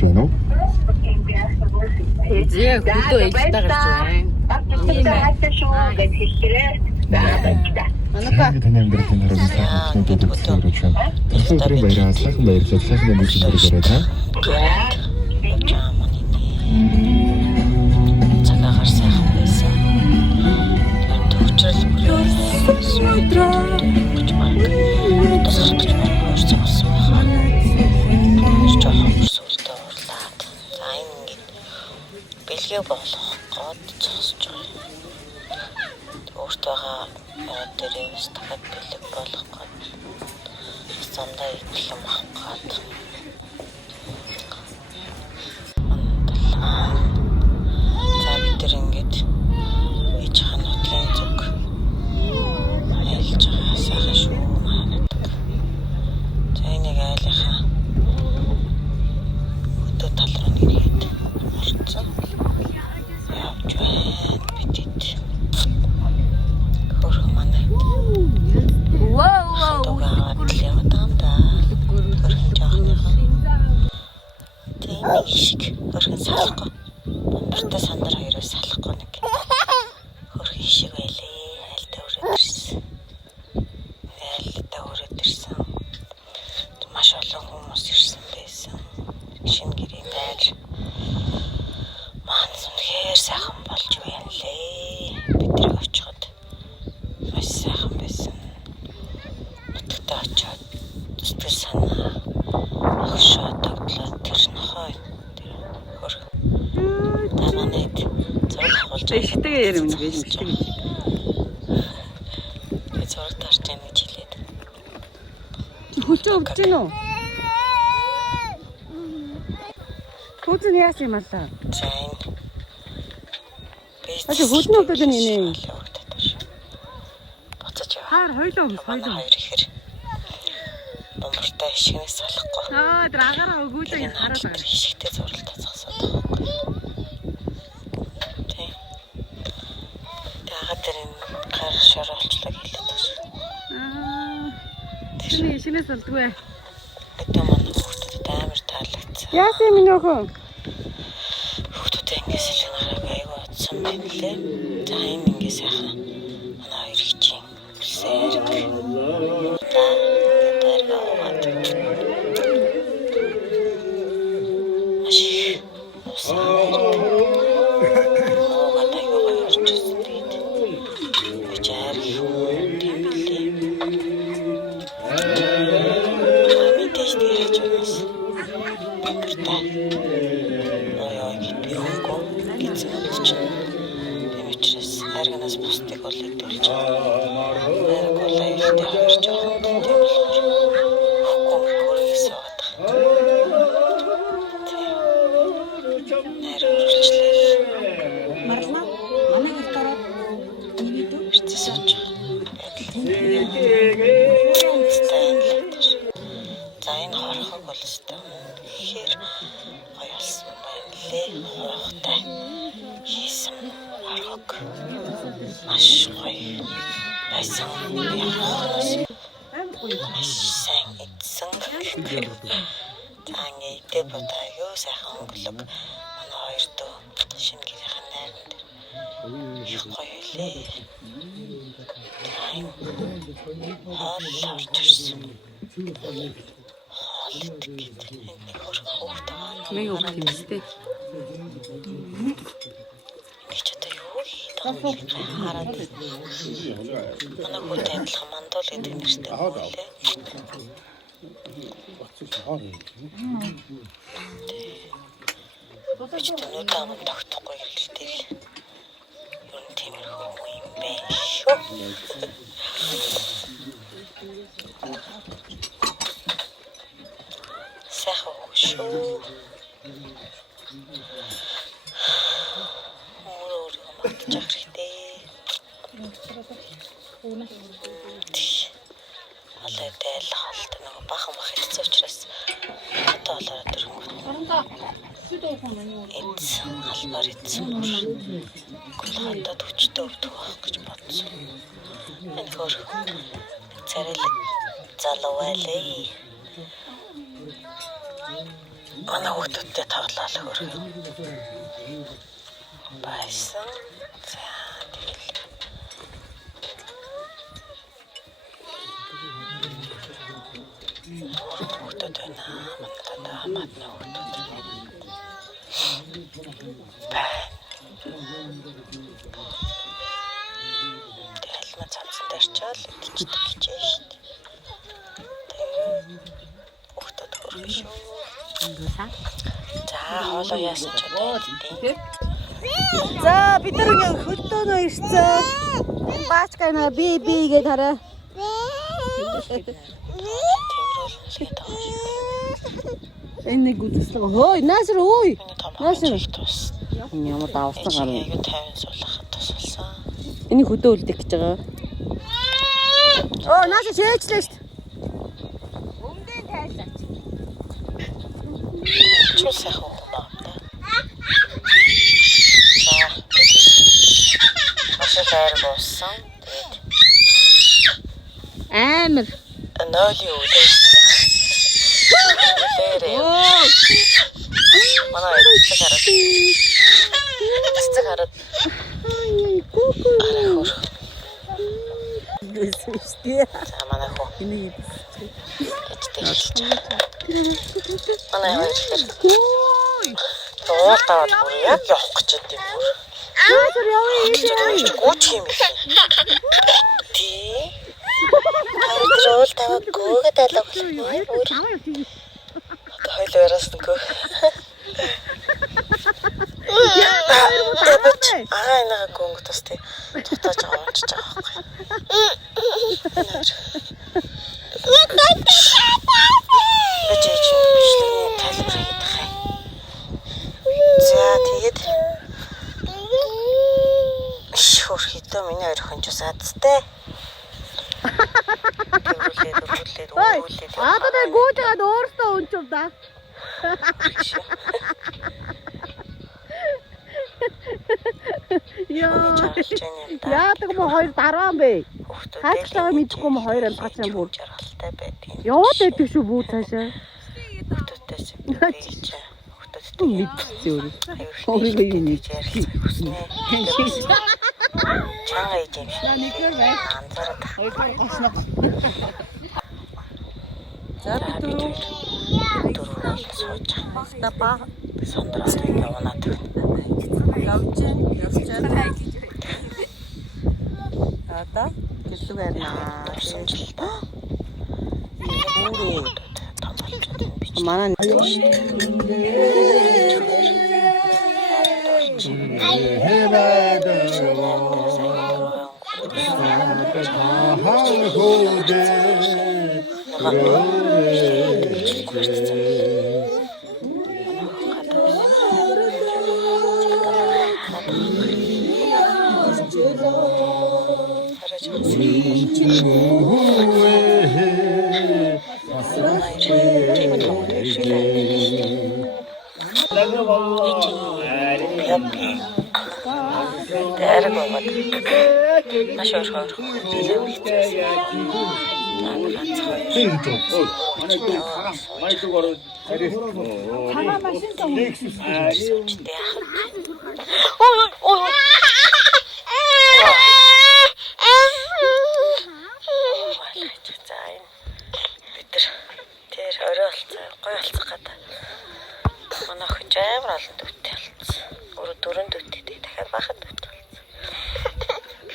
гарч байна уу? Зээ хөдөө ээлжтэй гарч байна. Сайн таны амьдралын хариуцлага бүхнүүд өгсөн байна. Өдрийн баяраа сайхан баярлалаа. Сайхан амьд хүргээрэй та. Цагаагаар сайхан байсан. Төвчрөл өдрөө гэж баг. Тасгаж баг хөрч болсон байна. Жоохон сүлдө урлаад. За ингэж бэлгээ болох гоод зогсож байгаа. Өөртөөгаа дээрээс дахиад бэлэг болох гоод замдаа идэхлэн авах гоод. За бид тэр ингэж ээж хаан нутгийн зүг айлж байгаа сайхан шүү манадаг. За энийг айлынхаа өдөө тал руу нэрээд орцсон. Явж байна бидэд. Хөрх манай. Вау. Нэг шиг хөрхөн салахгүй. Бомбартай сандар хоёроо салахгүй нэг. Хөрхөн шиг байлээ. Айлтаа өрөөд ирсэн. Айлтаа өрөөд ирсэн. Маш олон хүмүүс ирсэн байсан. Шинэ гэрийн байр. Маань үнэхээр сайхан болж байна лээ. Бидрийг очиход маш сайхан байсан. Нутагтаа очиод сэтгэл санаа огшоо тогтлоод тэр нохой хөрх. Таманад зураг авалж Иштэйгээ ярим гэж миштэй. би зураг тарж яах гэж хэлээд. Хүлцэн өгч гин үү? Хүлцэн яасан юм алаа? Зайн. Хөлнө өгдөл нэ. Буцаж яваа. Хаар хоёлоо өгс Манай хоёлоо. хоёр ихэр бомбартай ишгнээс салахгүй. Тэр агаараа өгүүлээ хараад байгаа. Ишгтэй зурлалтаа зогсоод байгаа. Тийм. Яагаад тэр энэ гар шороолчлог хэлээд байгаа шүү. Тэр ишнээс болдгүй. Өдөө манай хүүхдүүдэд амар таалагдсан. Яасан юм нөхөө? Хүүхдүүдээ ингээс л хараг аягүй утсан байна лээ. За энэ ингээс яхаа. Манай хоёр хичээн үлсээр. Арганаас бусдыг бол идүүлж байгаа. Бол аюултай хоёр жоохон тийм болохоор хукум көрөөсөө байгаа. Нэрвэрлжлээ. Марлаа. Манай гэрт ороод нэг үү? Ирцээс очиж За энэ хорхог бол өстой. Хэр гоё болсон байна лээ. Хорхогтай хийсэн хорхог. Маш гоё байсан. Маш сайн идсэн. За ингээд бодоо юу сайхан өнгөлөг. Манай хоёр дөө шинэ гэрийн найран дээр. Их гоё лээ. Хоол орж ирсэн. Хоол идэх гэдэг нэг хөрхөөгтэй. Мэг өгөх юм сте. Нэг ч одоо юу хийдэг хараад. Манай хүүтэй адилхан мандуул гэдэг нэртэй үлээ. Бич тэнүүд аман тогтохгүй ирэлтэй л. Юу тиймэрхүү юм бэ шүү. Сайхан шүү. Өөрөөр матчих хэрэгтэй. Алайдэл халт нэг бахан бах идсэн учраас одоо болоод дөрөнгө. Эцэн албаар эцэн бүр. Гол төчтөө өвдөх байх гэж бодсон. Энэ хөр царил залуу байлээ. манай хүүхдүүдтэй тоглоал хөргөө. Байсан. За тэгэл. Хүүхдүүд байна. Манай хүүхдүүд. Тэгэл ма цамцсан дэрчээл идчихдэг гэж байна шүү дээ. Хүүхдүүд хөргөө шүү. За хоолоо яасан ч удаа. За бид нар ингээ хөлтөөнөө ирсэн. Баачкана би гээд хараа. Энэ гүцлэг. Хөөе, наашир өөе. Наашир тус. ямар давсан гар. Аюу 50 суулгахад тус болсон. Энийг хөдөө үлдэх гэж байгаа. Оо, наашир шээчлээ шүү дээ. Өмдөө тайлаач. Чул сайхан хүн байна. За, маш их хайр болсон. Тэгээд Амар. ноoli үүдээ. Оо. Манай цэцэг хараад. Арай хөр. Үстэй. За манай хөө. Энийг Манай хоёр ихэр. Дууртаад бүр яг явах гэж байд юм. Наашир явъя. Гүч юм. Тий. Хардрол таваг гөөгээд алга болохгүй. Хойлоороос нөгөө. Аанаага гонг тастай. Тутаж аваач байгаа байхгүй. Бэжэж бичлэгийн тайлбар хийдэг хай. За тэгээд шүүр хитэ миний хоёр хонжос адтай. Өвлээд. Аа гүйтэйг өөртөө өнчөв да. Яадаг мо хоёр дараан бэ? Хаачтайгаа мэдхгүй мо хоёр амтгач юм бүр. Жаргалтай байдгийг. Яваад байдаг шүү бүү цаашаа. Хүүхдүүдээс бийж. Хүүхдүүдтэй мэдчихсэн өөр. Өөрийгөө юу хийж ярилцах хүснэ. Чанга ээж юм шиг. Нэгэр бай. Анзаараад. Хоёроор госноо. За бид дөрөв сууж. та ба Сондроос явнаад. явж. Одоо гэлэг байна. Дурсан ч л та. Өөрөө том болчиход юм бич. Манай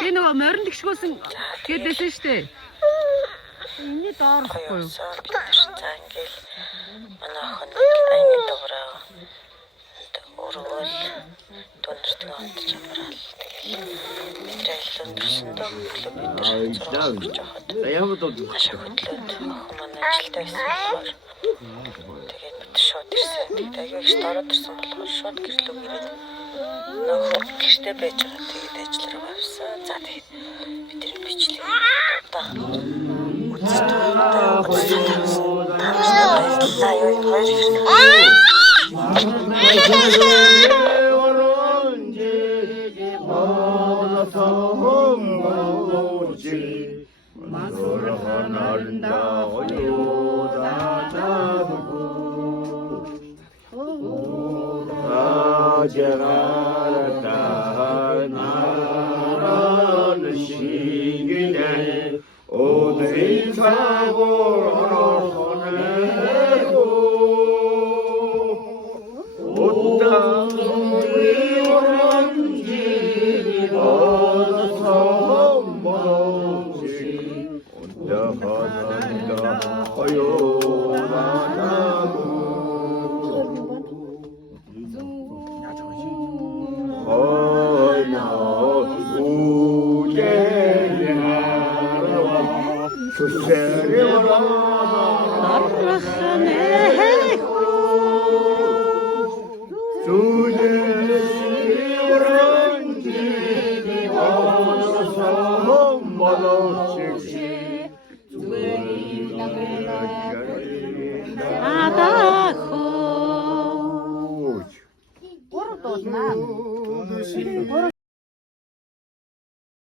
би нөгөө морин тэгшгөөсөн гэдээсэн штэ. Эний доорохгүй юу? За ингээл манай охин аяны дуурай. Өрөөл дүнэртээ онцч амраал. Тэгэл өндөрсөн дөө бид зураг өгч явахад. Ашиг хөдлөөд охин манай ажилдаа байсан болохоор тэгээд бид шууд ирсэн. Тэгээд аяг ороод ирсэн болохоор шууд гэрлөө ирээд нөхөд гэртээ байж байгаа. Тэгээд ажиллараа авсан. За тэгээд бидний бичлэг одоо 어제가 나라는 시기네 오늘 사고로 보내고 옷당이 오랑지 얻어서 먹지 온다 하나다 허요하나무 어나 우제나라 수세리오라 아라하네 주제시오란지 어서 먹지 아다호 오르